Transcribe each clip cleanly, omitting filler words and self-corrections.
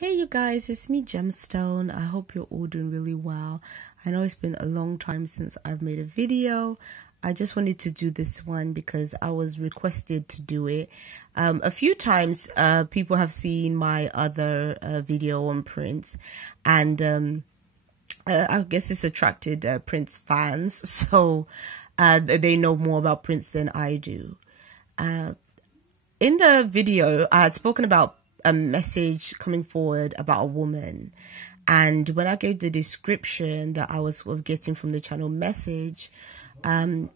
Hey you guys, it's me Gemstone. I hope you're all doing really well. I know it's been a long time since I've made a video. I just wanted to do this one because I was requested to do it. A few times people have seen my other video on Prince, and I guess it's attracted Prince fans, so they know more about Prince than I do. In the video, I had spoken about a message coming forward about a woman, and when I gave the description that I was sort of getting from the channel message,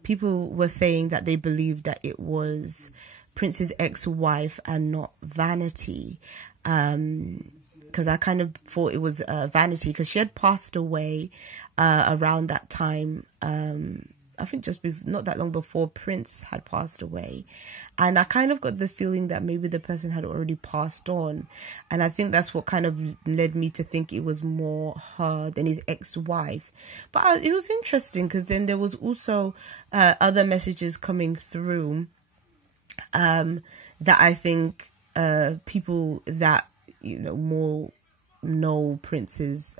people were saying that they believed that it was Prince's ex-wife and not Vanity, because I kind of thought it was Vanity because she had passed away around that time. I think not that long before Prince had passed away. And I kind of got the feeling that maybe the person had already passed on. And I think that's what kind of led me to think it was more her than his ex-wife. But it was interesting because then there was also other messages coming through that I think people that, more know Prince's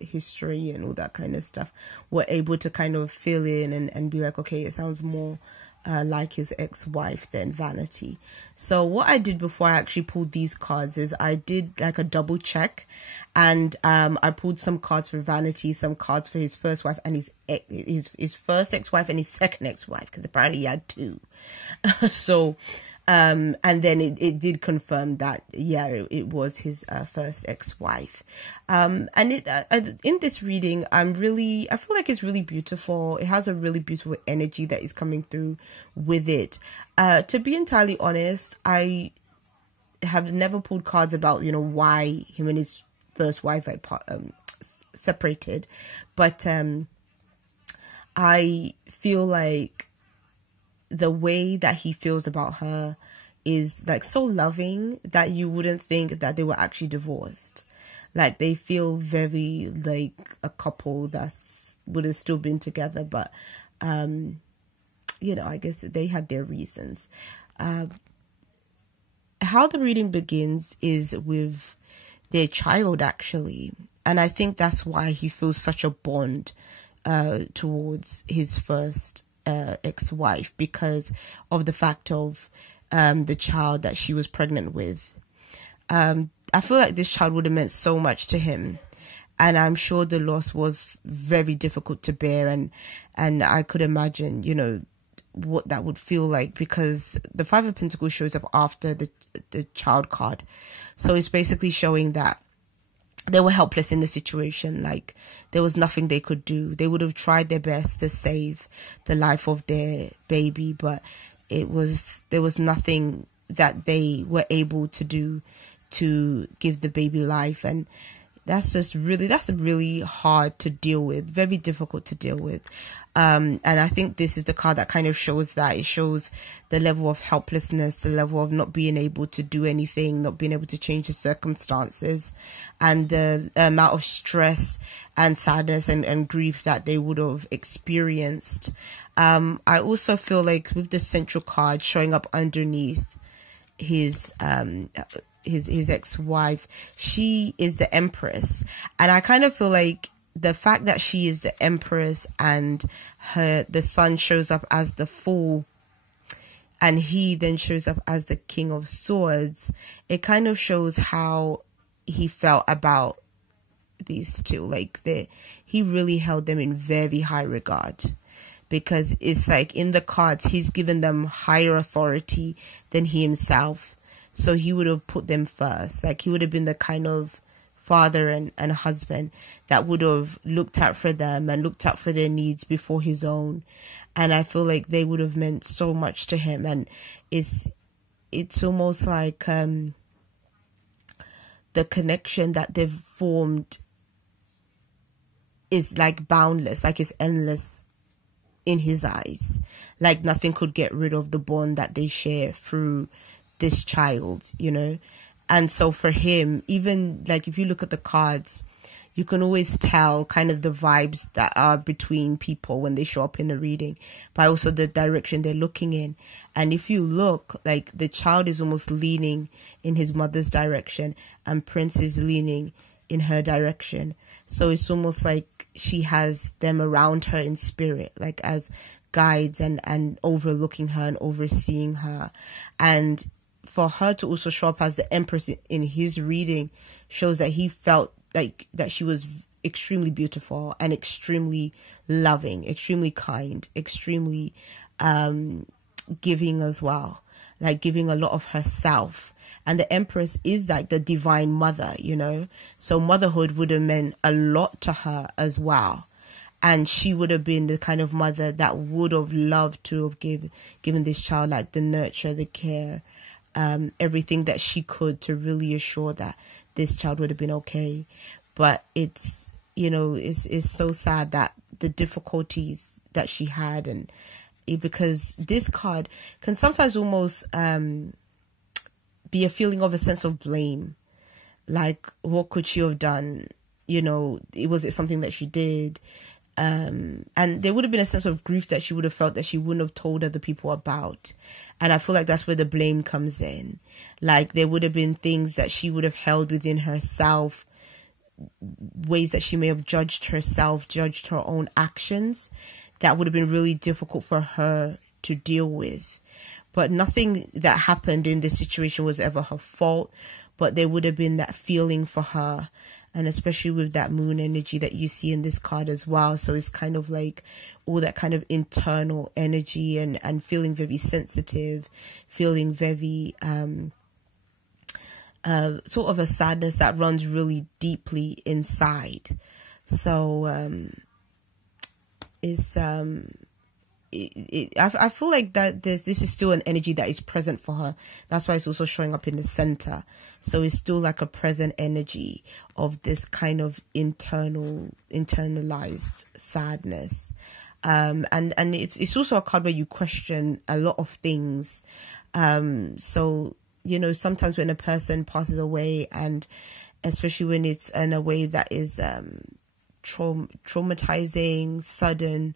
history and all that kind of stuff were able to kind of fill in and be like, okay, it sounds more like his ex-wife than Vanity. So what I did before I actually pulled these cards is I did like a double check, and I pulled some cards for Vanity, some cards for his first wife and his first ex-wife and his second ex-wife, because apparently he had two. So and then it did confirm that, yeah, it was his first ex-wife. And in this reading, I feel like it's really beautiful. It has a really beautiful energy that is coming through with it. To be entirely honest, I have never pulled cards about, why him and his first wife separated. But I feel like the way that he feels about her is like so loving that you wouldn't think that they were actually divorced. Like they feel very like a couple that would have still been together, but I guess they had their reasons. How the reading begins is with their child, actually, and I think that's why he feels such a bond towards his first ex-wife, because of the fact of the child that she was pregnant with. I feel like this child would have meant so much to him, and I'm sure the loss was very difficult to bear, and I could imagine what that would feel like, because the Five of Pentacles shows up after the child card, so it's basically showing that they were helpless in the situation. Like there was nothing they could do. They would have tried their best to save the life of their baby, but there was nothing that they were able to do to give the baby life. And that's really hard to deal with, very difficult to deal with. And I think this is the card that kind of shows that. It shows the level of helplessness, the level of not being able to do anything, not being able to change the circumstances, and the amount of stress and sadness and grief that they would have experienced. I also feel like with the central card showing up underneath his ex-wife, she is the Empress, and I kind of feel like the fact that she is the Empress and the son shows up as the Fool, and he then shows up as the King of Swords, it kind of shows how he felt about these two. Like he really held them in very high regard, because it's like in the cards he's given them higher authority than he himself. So he would have put them first. Like he would have been the kind of father and husband that would have looked out for them and looked out for their needs before his own. And I feel like they would have meant so much to him. And it's almost like the connection that they've formed is like boundless, like it's endless in his eyes. Like nothing could get rid of the bond that they share through this child, and so for him, even like if you look at the cards, you can always tell kind of the vibes that are between people when they show up in the reading, but also the direction they're looking in. And if you look, like the child is almost leaning in his mother's direction, and Prince is leaning in her direction. So it's almost like she has them around her in spirit, like as guides and overlooking her and overseeing her. And for her to also show up as the Empress in his reading shows that he felt like that she was extremely beautiful and extremely loving, extremely kind, extremely giving as well, like giving a lot of herself. And the Empress is like the divine mother, you know, so motherhood would have meant a lot to her as well. And she would have been the kind of mother that would have loved to have given this child like the nurture, the care, everything that she could to really assure that this child would have been okay. But it's, you know, it's so sad that the difficulties that she had, and because this card can sometimes almost be a feeling of a sense of blame. Like, what could she have done? You know, was it something that she did? And there would have been a sense of grief that she would have felt that she wouldn't have told other people about. And I feel like that's where the blame comes in. Like, there would have been things that she would have held within herself, ways that she may have judged herself, judged her own actions, that would have been really difficult for her to deal with. But nothing that happened in this situation was ever her fault. But there would have been that feeling for her, and especially with that moon energy that you see in this card as well. So it's kind of like all that kind of internal energy and feeling very sensitive, feeling very sort of a sadness that runs really deeply inside. So it's I feel like that this is still an energy that is present for her. That's why it's also showing up in the center. So it's still like a present energy of this kind of internalized sadness. And it's also a card where you question a lot of things. So, you know, sometimes when a person passes away, and especially when it's in a way that is traumatizing, sudden,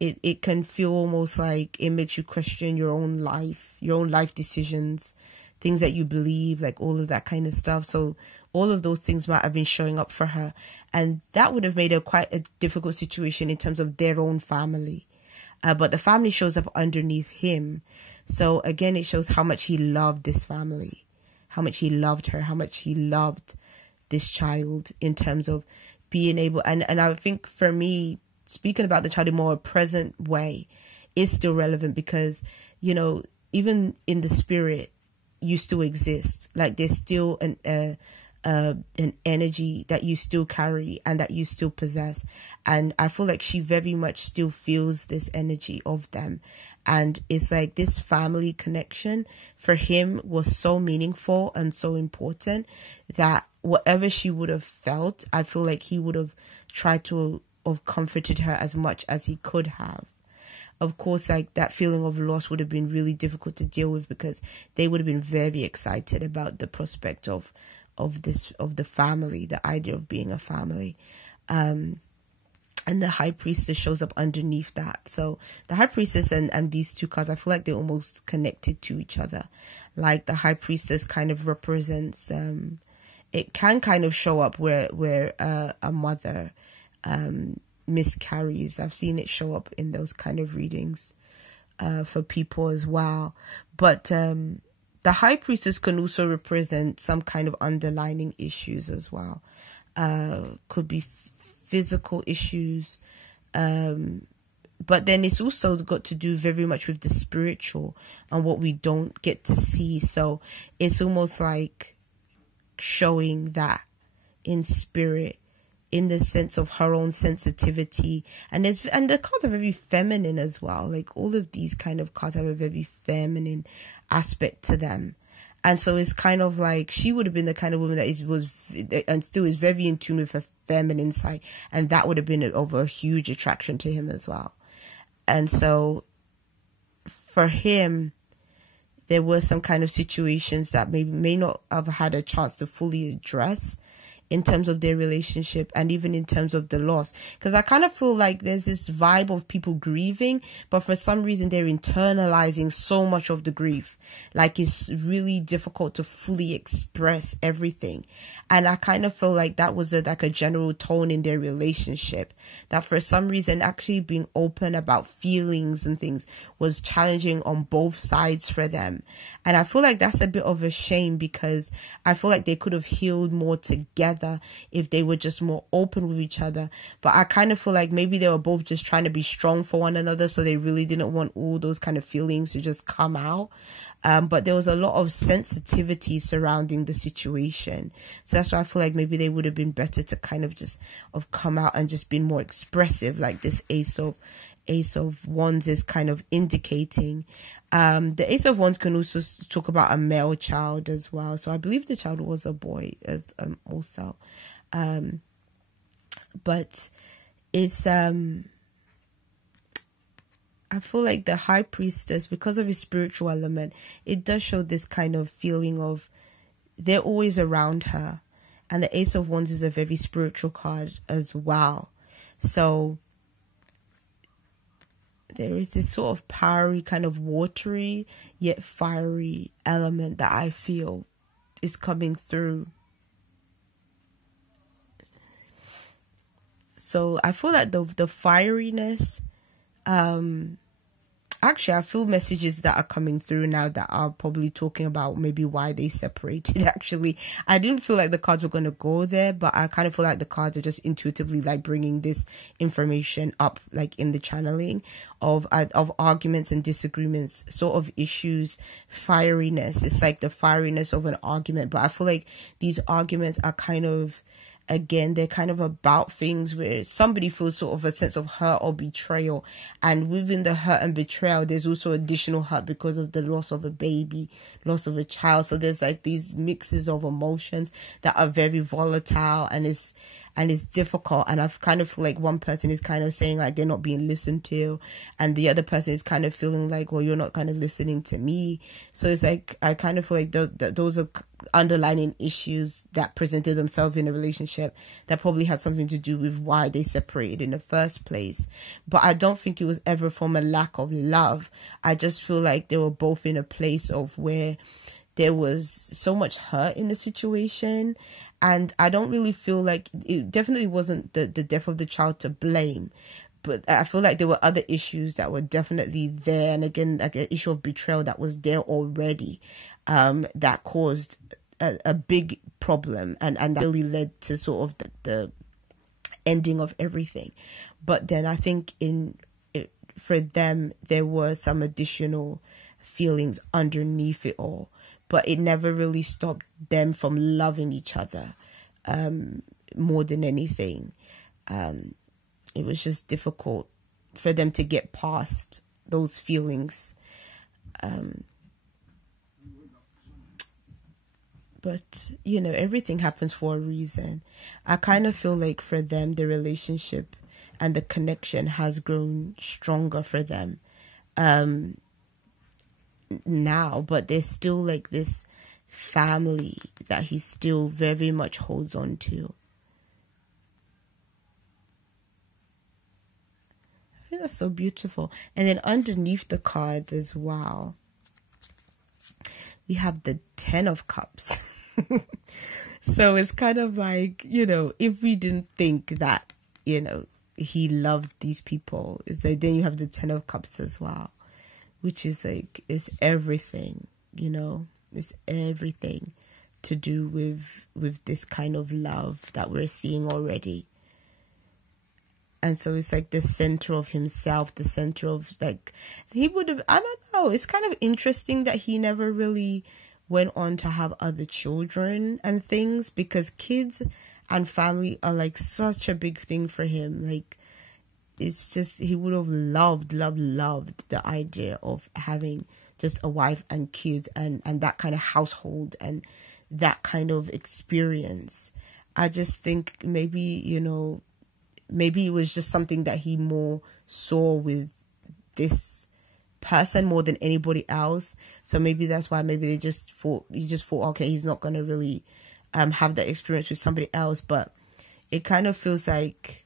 it can feel almost like it makes you question your own life decisions, things that you believe, like all of that kind of stuff. So all of those things might have been showing up for her, and that would have made it quite a difficult situation in terms of their own family. But the family shows up underneath him. So again, it shows how much he loved this family, how much he loved her, how much he loved this child in terms of being able, and I think for me, speaking about the child in more a present way is still relevant, because, you know, even in the spirit, you still exist. Like, there's still an energy that you still carry and that you still possess. And I feel like she very much still feels this energy of them. And it's like this family connection for him was so meaningful and so important that whatever she would have felt, I feel like he would have tried to have comforted her as much as he could have. Of course, like, that feeling of loss would have been really difficult to deal with, because they would have been very excited about the prospect of the family, the idea of being a family. And the High Priestess shows up underneath that. So the High Priestess and these two cards, I feel like they're almost connected to each other. Like, the High Priestess kind of represents, it can kind of show up where a mother miscarries. I've seen it show up in those kind of readings for people as well. But the High Priestess can also represent some kind of underlining issues as well. Could be physical issues, but then it's also got to do very much with the spiritual and what we don't get to see. So it's almost like showing that in spirit, in the sense of her own sensitivity. And the cards are very feminine as well. Like, all of these kind of cards have a very feminine aspect to them. And so it's kind of like she would have been the kind of woman that was and still is very in tune with her feminine side, and that would have been of a huge attraction to him as well. And so for him, there were some kind of situations that maybe may not have had a chance to fully address in terms of their relationship and even in terms of the loss. Because I kind of feel like there's this vibe of people grieving, but for some reason they're internalizing so much of the grief. Like it's really difficult to fully express everything. And I kind of feel like that was like a general tone in their relationship, that for some reason actually being open about feelings and things was challenging on both sides for them. And I feel like that's a bit of a shame, because I feel like they could have healed more together if they were just more open with each other. But I kind of feel like maybe they were both just trying to be strong for one another, so they really didn't want all those kind of feelings to just come out. But there was a lot of sensitivity surrounding the situation. So that's why I feel like maybe they would have been better to kind of just have come out and just been more expressive, like this Ace of Wands is kind of indicating. The Ace of Wands can also talk about a male child as well. So I believe the child was a boy as also. But it's I feel like the High Priestess, because of his spiritual element, it does show this kind of feeling of they're always around her. And the Ace of Wands is a very spiritual card as well. So there is this sort of powery, kind of watery, yet fiery element that I feel is coming through. So I feel like the fieriness, actually, I feel messages that are coming through now that are probably talking about maybe why they separated. Actually, I didn't feel like the cards were going to go there, but I kind of feel like the cards are just intuitively like bringing this information up, like in the channeling of arguments and disagreements, sort of issues, fieriness. It's like the fieriness of an argument, but I feel like these arguments are kind of, again, they're kind of about things where somebody feels sort of a sense of hurt or betrayal. And within the hurt and betrayal, there's also additional hurt because of the loss of a baby, loss of a child. So there's like these mixes of emotions that are very volatile, and it's difficult. And I've kind of feel like one person is kind of saying like they're not being listened to, and the other person is kind of feeling like, well, you're not kind of listening to me. So it's like, I kind of feel like those are underlying issues that presented themselves in a relationship that probably had something to do with why they separated in the first place. But I don't think it was ever from a lack of love. I just feel like they were both in a place of where there was so much hurt in the situation. And I don't really feel like it definitely wasn't the death of the child to blame. But I feel like there were other issues that were definitely there. And again, like an issue of betrayal that was there already, that caused a big problem. And that really led to sort of the ending of everything. But then I think for them, there were some additional feelings underneath it all. But it never really stopped them from loving each other more than anything. It was just difficult for them to get past those feelings. But, you know, everything happens for a reason. I kind of feel like for them, the relationship and the connection has grown stronger for them now. But there's still like this family that he still very much holds on to. I think that's so beautiful. And then underneath the cards as well, we have the 10 of Cups. So it's kind of like, you know, if we didn't think that, you know, he loved these people, it's like then you have the 10 of Cups as well, which is like, it's everything, you know, it's everything to do with this kind of love that we're seeing already. And so it's like the center of himself, the center of like, he would have, I don't know, it's kind of interesting that he never really went on to have other children and things, because kids and family are like such a big thing for him. Like, it's just, he would have loved the idea of having just a wife and kids and that kind of household and that kind of experience. I just think maybe, you know, maybe it was just something that he more saw with this person more than anybody else. So maybe that's why maybe he just thought, okay, he's not going to really have that experience with somebody else, but it kind of feels like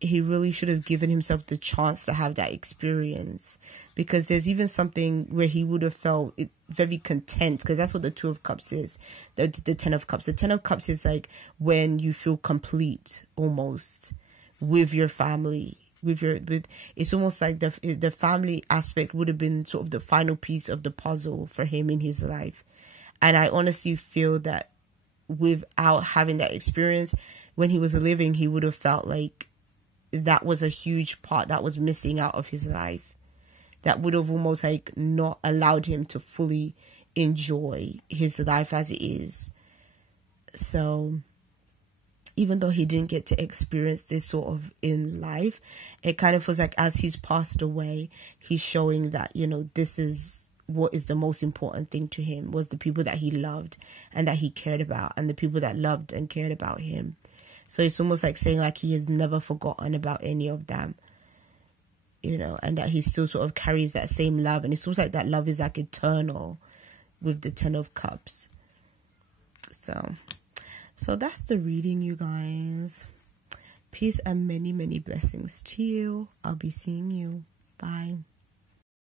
he really should have given himself the chance to have that experience, because there's even something where he would have felt very content, because that's what the Two of Cups is. The Ten of Cups. The Ten of Cups is like when you feel complete almost with your family. It's almost like the family aspect would have been sort of the final piece of the puzzle for him in his life. And I honestly feel that without having that experience when he was living, he would have felt like that was a huge part that was missing out of his life, that would have almost like not allowed him to fully enjoy his life as it is. So even though he didn't get to experience this sort of in life, it kind of feels like as he's passed away, he's showing that, you know, this is what is the most important thing to him, was the people that he loved and that he cared about, and the people that loved and cared about him. So it's almost like saying like he has never forgotten about any of them, you know, and that he still sort of carries that same love. And it seems like that love is like eternal with the Ten of Cups. So that's the reading, you guys. Peace and many, many blessings to you. I'll be seeing you. Bye.